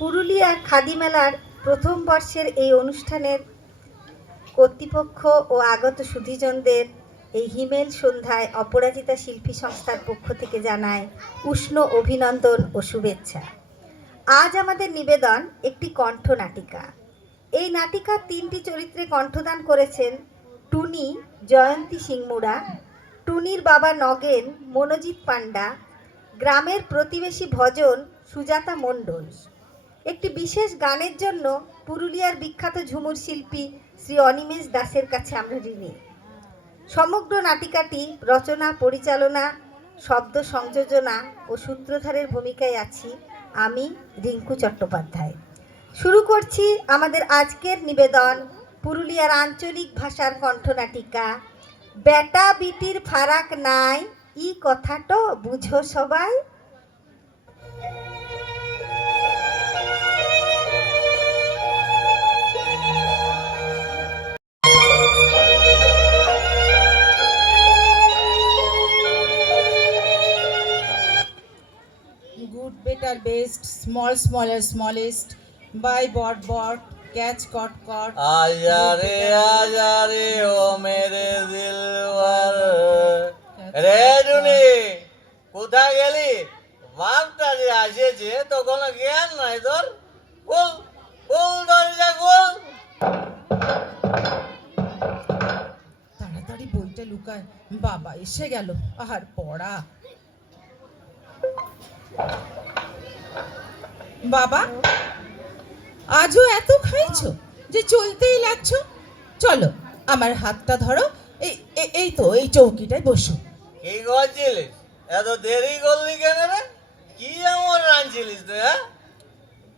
পুরুলিয়া খাদি মেলার প্রথম বর্ষের এই অনুষ্ঠানের কর্তৃপক্ষ ও আগত সুধীজনদের এই হিমেল সন্ধ্যায় অপরাজিতা শিল্পী সংস্থার পক্ষ থেকে জানায় উষ্ণ অভিনন্দন ও শুভেচ্ছা। আজ আমাদের নিবেদন একটি কণ্ঠ নাটিকা। এই নাটিকার 3টি চরিত্রে কণ্ঠদান করেছেন টুনি জয়ন্তী সিংমুড়া, টুনির বাবা নগেন মনোজিৎ পান্ডা, গ্রামের প্রতিবেশী ভজন সুজাতা মণ্ডল। একটি বিশেষ গানের জন্য পুরুলিয়ার বিখ্যাত ঝুমুর শিল্পী শ্রী অনিমেষ দাসের কাছে আমরা ঋণী। সমগ্র নাটিকাটি রচনা, পরিচালনা, শব্দ সংযোজনা ও সূত্রধারের ভূমিকায় আছি আমি, রিঙ্কু চট্টোপাধ্যায়। শুরু করছি আমাদের আজকের নিবেদন পুরুলিয়ার আঞ্চলিক ভাষার কণ্ঠনাটিকা বেটা বিটির ফারাক নাই, ই কথাটো বুঝো সবাই। Good, better, best, small, smaller, smallest, buy, bought, bought, catch, caught, caught. आजा रे ओ मेरे दिलवर রে টুনি কোথায় গেলি? বাপটা যে আসেছে তো কোনো জ্ঞান নাই তোর। খুল খুল দরজা খুল। তাড়াতাড়ি বইটা লুকায়, বাবা এসে গেল আর পড়া। বাবা, আজও এত খাইছো যে চলতেই লাগছো? চলো আমার হাতটা ধরো, এই তো এই চৌকিটায় বসো। কি করছিলিস? এত দেরি করলি কেন রে? কি এমন রাঁধছিলিস তুই? হ্যাঁ,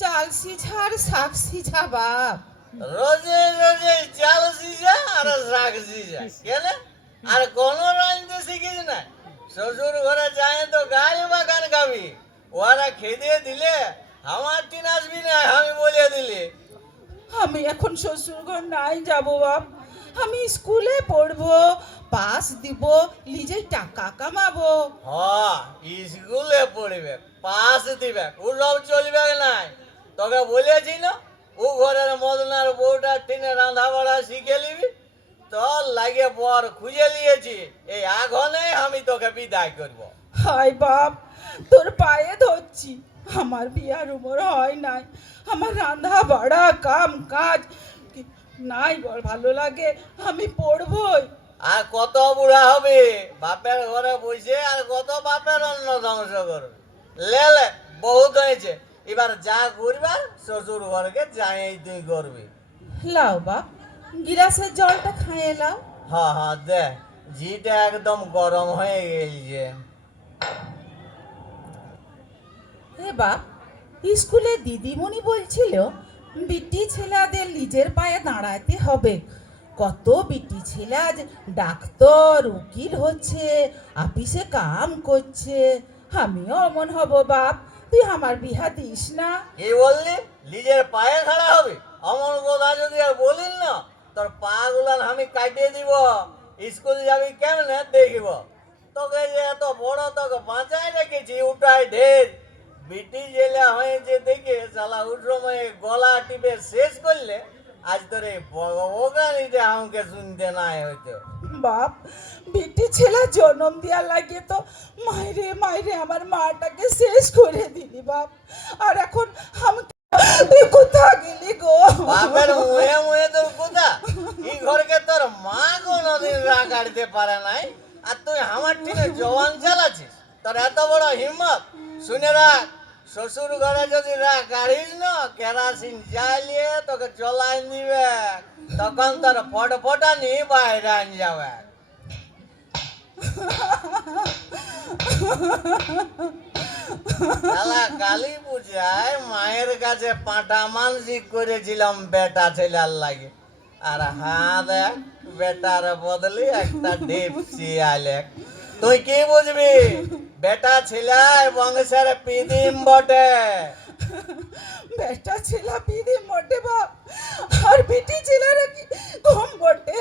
চাল সিঝা আর শাক সিঝা বাপ। রোজে রোজে চাল সিজা আর শাক সিজা কেন? আর কোনো রাঁধতে শিখিস না? শ্বশুর ঘরে যায় তো গাছ বাগান খাবি, ওরা খেতে দিলে আমার টিন আসবি না, আমি বলে দিলি। আমি এখন শ্বশুর ঘর নাই যাব বাপ। আমি স্কুলে পড়বো, পাস দিব, নিজেই টাকা কামাবো। হ্যাঁ, স্কুলে পড়বে, পাস দিবে, ওসব চলবে নাই। তোকে বলেছি না ও ঘরের মদনার বউটা টিনে রাঁধা বাড়া শিখে নিবি। তোর লাগে বর খুঁজে নিয়েছি, এই আগুনে আমি তোকে বিদায় করবো। হাই বাপ, তোর পায়ে ধরছি। আমার বিয়ার উমর হয় নাই, আমার রান্না বাড়া কাম কাজ নাই বল ভালো লাগে, আমি পড়বই। আর কত বুড়া হবে বাপের ঘরে বসে, আর কত বাপের অন্ন ধ্বংস করবে? লে লে, বহুত হয়েছে, এবার যা করবার শ্বশুর ঘরকে যাই তুই করবি। লাও বাপ, গিলাসের জলটা খাইয়ে লাও। হ্যাঁ হ্যাঁ, দে, জিটা একদম গরম হয়ে গেছে। হে বাপ, স্কুলে দিদিমণি বলছিল বিটি ছেলেদের নিজের পায়ে দাঁড়াতে হবে। কত বিটি ছেলে আজ ডাক্তার, উকিল হচ্ছে, অফিসে কাম করছে। আমিও অমন হব বাপ, তুই আমার বিহা দিস না। কি বললি? নিজের পায়ে খাড়া হবে? অমন কথা যদি আর বলিস না, তোর পা গুলান আমি কাটিয়ে দিব। স্কুল যাবি কেমনে দেখিব? তোকে যে এত বড় তোকে বাঁচায় রেখেছি, উঠাই ঢের। বিটি জেলা হয়েছে দেখে শালা ওই সময় গলা টিপে শেষ করলে আজ তোর এই বগানিটা আমাকে শুনতে নাই হইতো। বাপ, বিটি ছেলে জন্ম দেওয়া লাগে তো মাইরে মাইরে আমার মাটাকে শেষ করে দিলি বাপ। আর এখন আমি তুই কোথা গেলি গো? বাপের মুহে মুহে তোর কোথা? এই ঘরকে তোর মা কোনোদিন রাগ কাটতে পারে নাই, আর তুই আমার টিনে জওয়ান চালাচ্ছিস? তোর এত বড় হিম্মত! শুনে রাখ, শ্বশুর ঘরে যদি রাগ কাড়িস না, কেরাসিন জ্বালিয়ে তোকে জ্বলাই দিবে, তখন তোর ফটফটা নিয়ে বাইরে আন যাবে। কালী পূজায় মায়ের কাছে পাঁটা মানসিক করেছিলাম বেটা ছেলের লাগে, আর হ্যাঁ দেখ, বেটার বদলে একটা ডেপসি আলে। তুই কি বুঝবি? বেটা ছেলে বংশের পিদিম বটে। বেটা ছেলা বিধি মোটে বাপ, আর বেটি ছেলেরা কি কম বটে?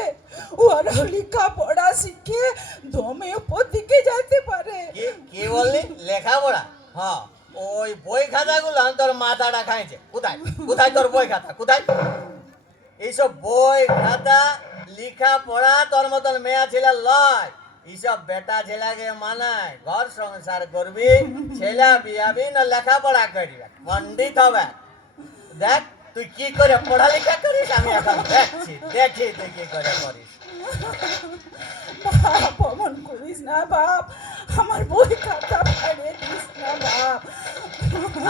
ওরা লেখা পড়া শিখে দমে উপর দিকে যেতে পারে। কি কি বললি? লেখাপড়া? হ্যাঁ, ওই বই খাতাগুলো তোর মাথাটা খাইছে। কোথায় কোথায় তোর বই খাতা কোথায়? এইসব বই খাতা লিখা পড়া তোর মতন মেয়া ছেলে লয়। এইসব বেটা ছেলেকে মানায় ঘর সংসার করবি, ছেলে বিয়াবি না লেখাপড়া করবি, পণ্ডিত হবে। দেখ তুই কি করে পড়ালেখা করিস, আমি এখন দেখি তুই কি করে করিস। বাপ অমন করিস না বাপ, আমার বই খাতা ফাড়িয়ে দিস না বাপ।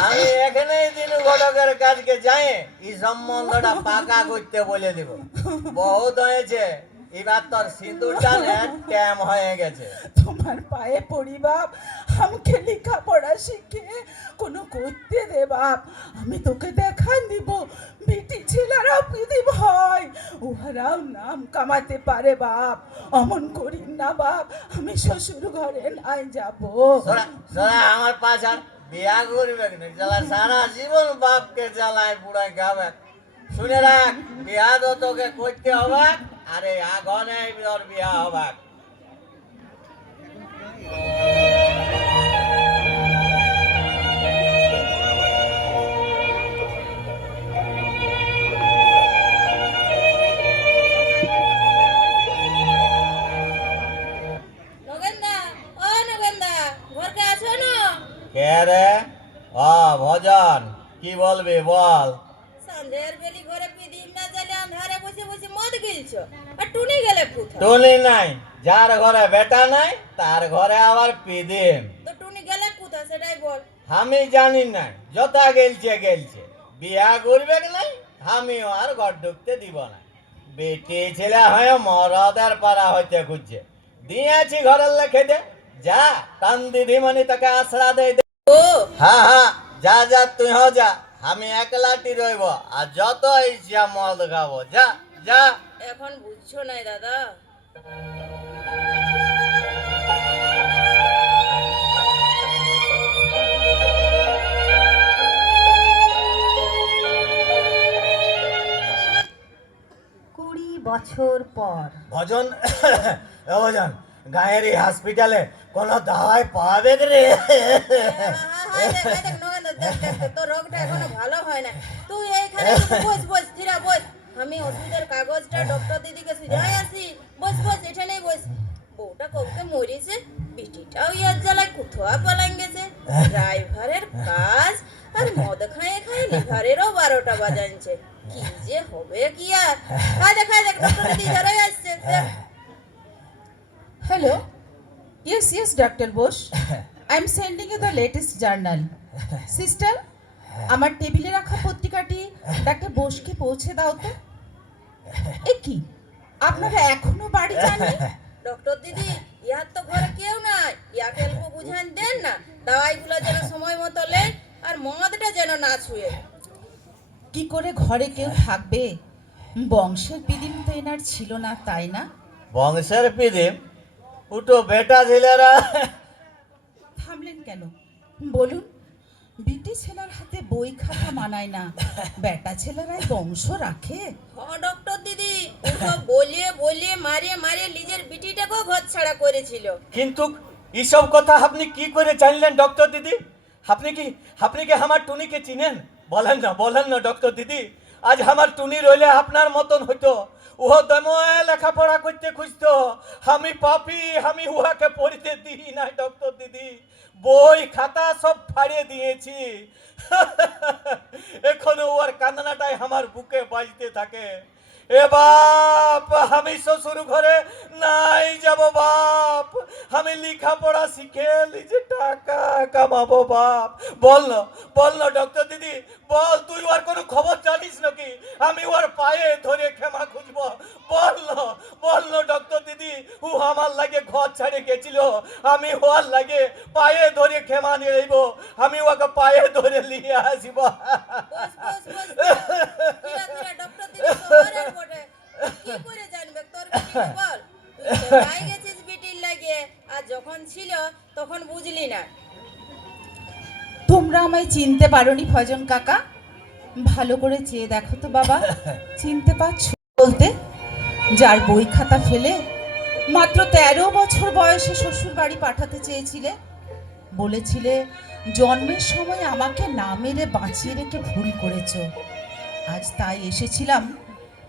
আমি এখানেই দিনু ঘটকের কাজকে যাই, এই সম্বন্ধটা পাকা করতে বলে দিব। বহুত হয়েছে, এবার তোর সিঁদুর টানের ট্যাম হয়ে গেছে। তোমার পায়ে পড়ি বাপ, আমাকে লেখাপড়া শিখে কোনো করতে দে বাপ। আমি তোকে দেখান দিব বেটি ছেলেরাও পৃথিব হয়, উহারাও নাম কামাতে পারে বাপ। অমন করিস না বাপ, আমি শ্বশুর ঘরে নাই যাব। সোরা সোরা আমার পাশার বিয়া করবে না, জ্বালা সারা জীবন বাপকে জ্বালায় বুড়ায় খাবে। শুনে রাখ, বিয়া তো তোকে করতে হবে, আরে আগুনে তোর বিয়া হবে। নগেন্দা, ও নগেন্দা, ঘরকে আছো না? কে রে? ভজন, কি বলবি বল। সন্ধ্যের বেলি ঘরে পিদিম না জ্বালে আন্ধারে বসে বসে মদ গিলছো, আর টুনি গেলে কোথায়? টুনি নাই, যার ঘরে বেটা নাই তার ঘরে আবার পিদিম। তো টুনি গেলে কোথায় সেটাই বল। আমি জানি না, যথা গেলছে গেলছে, বিয়া করবে নাই, আমিও আর ঘর ঢুকতে দিব না। বেটি ছেলে হয় মরদের পাড়া হইতে খুঁজছে, দিয়েছি ঘরের লেখে দে, যা কান দিদিমণি তাকে আশ্রা দে। ও হ্যাঁ হ্যাঁ, যা যা তুই হ যা, আমি একলাটি রইব আর যত ইচ্ছা মদ খাবো, যা যা। এখন বুঝছো নাই দাদা? কুড়ি বছর পর ভজন ভজন, গায়ের এই হসপিটালে কোনো দাওয়াই পাবে রে? তোর রোগটা এখনো ভালো হয় না, তুই এইখানে বস বস ধীরা বস। আমি ওষুধের কাগজটা ডক্টর দিদিকে সুঝাই আসি। বস বস, এখানেই বস। বউটা কবকে মরিছে, বিটিটাও ইয়ার জ্বালায় কুথোয়া পালাং গেছে। ড্রাইভারের কাজ আর মদ খায়ে খায়ে লিভারেরও 12টা বাজানছে। কি যে হবে কি আর। খাই দেখ ডক্টর দিদি ধরে আসছে। দেখ। Hello. Yes, Dr. Bosch. I'm sending you the latest journal. Sister, আমার টেবিলে রাখা পত্রিকাটি ডাক্তার বোসকে পৌঁছে দাও তো। এ কি, আপনারা এখনো বাড়ি যাননি? ডক্টর দিদি, ইয়ার তো ঘরে কেউ নাই, ইয়াকে অল্প বুঝান দেন না। দাওয়াইগুলো যেন সময় মতো লেন, আর মদটা যেন না ছুঁয়ে। কি করে ঘরে কেউ থাকবে? বংশের পিদিম তো এনার ছিল না, তাই না? বংশের পিদিম? উঠো বেটা ছেলেরা। থামলেন কেন বলুন? বিটি ছেলের হাতে বই খাতা মানায় না, বেটা ছেলেরাই বংশ রাখে। ডক্টর দিদি, ওসব বলিয়ে মারিয়ে নিজের বিটিটাকেও ঘর ছাড়া করেছিল। কিন্তু এইসব কথা আপনি কি করে জানলেন ডক্টর দিদি? আপনি কি আমার টুনিকে চিনেন? বলেন না ডক্টর দিদি। আজ আমার টুনি রইলে আপনার মতন হইতো, ও দময়ে লেখাপড়া করতে খুঁজতো। আমি পাপি, আমি উহাকে পড়িতে দিই নাই ডক্টর দিদি। বই খাতা সব ফাড়িয়ে দিয়েছি। এখনো ওর কান্নাটাই আমার বুকে বাজতে থাকে। এ বাপ, আমি শ্বশুর ঘরে নাই যাব বাপ। আমি লেখাপড়া শিখে নিজে টাকা কামাবো বাপ। বল না ডক্টর দিদি, বল তুই ওর কোনো খবর জানিস নাকি? আমি ওর পায়ে ধরে ক্ষমা খুঁজবো। বল না ডক্টর দিদি, ও আমার লাগে ঘর ছাড়ে গেছিল, আমি ওর লাগে পায়ে ধরে ক্ষমা নিয়ে যাইব। আমি ওকে পায়ে ধরে নিয়ে আসিব। ডক্টর দিদি শহরের বটে, কি করে জানবে তোর বিটি? বল, তুই তো নাই গেছিস বিটির লাগে, আর যখন ছিল তখন বুঝলি না। তোমরা আমায় চিনতে পারোনি ভজন কাকা? ভালো করে চেয়ে দেখো তো বাবা, চিনতে পারছো? বলতে যার বই খাতা ফেলে মাত্র 13 বছর বয়সে শ্বশুর বাড়ি পাঠাতে চেয়েছিলে, বলেছিলে জন্মের সময় আমাকে না মেরে বাঁচিয়ে রেখে ভুল করেছ। আজ তাই এসেছিলাম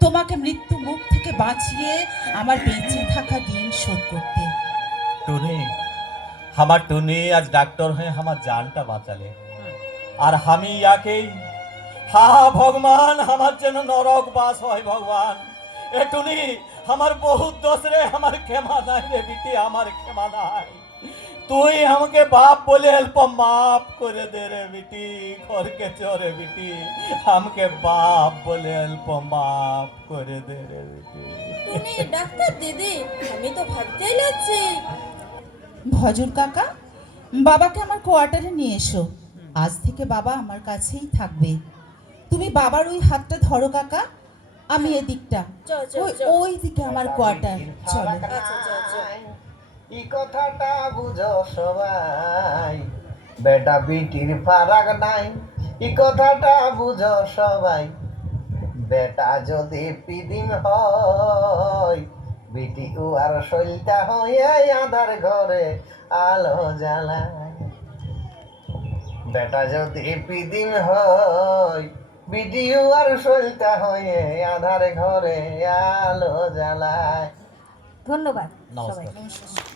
তোমাকে মৃত্যু মুখ থেকে বাঁচিয়ে আমার বেঁচে থাকা দিন শোধ করতে। টুনি, আমার টুনি আজ ডাক্তার হয়ে আমার জানটা বাঁচালে, আর আমি ইয়াকেই হা ভগবান আমার যেন নরক বাস হয় ভগবান। এ টুনি, আমার বহুত দোষ রে, আমার ক্ষমা নাই রে বিটি, আমার ক্ষমা নাই। তুই আমাকে বাপ বলে অল্প মাফ করে দে রে বিটি, ঘরকে চরে বিটি, আমাকে বাপ বলে অল্প মাফ করে দে রে বিটি। টুনি, ডাক্তার দিদি, আমি তো ভাবতেই লাগছি। ভজন কাকা, বাবাকে আমার কোয়ার্টারে নিয়ে এসো। আজ থেকে বাবা আমার কাছেই থাকবে। তুমি বাবার ওই হাতটা ধরো কাকা, আমি এদিকটা, চল, চল, ওই চল। ওই দিকে আমার কোয়ার্টার। চলো। আচ্ছা, চল, চল। এই কথাটা বুঝো সবাই, বেটা বিটির ফারাক নাই। এই কথাটা বুঝো সবাই, বেটা যদি পিদিম হয়, বিটি আর সইলটা হয়ে আধার ঘরে আলো জ্বালায়। বেটা যদি পিদিম হয়, বিটিও আর সইলটা হয়ে আধার ঘরে আলো জ্বালায়। ধন্যবাদ নমস্কার। সবাইকে।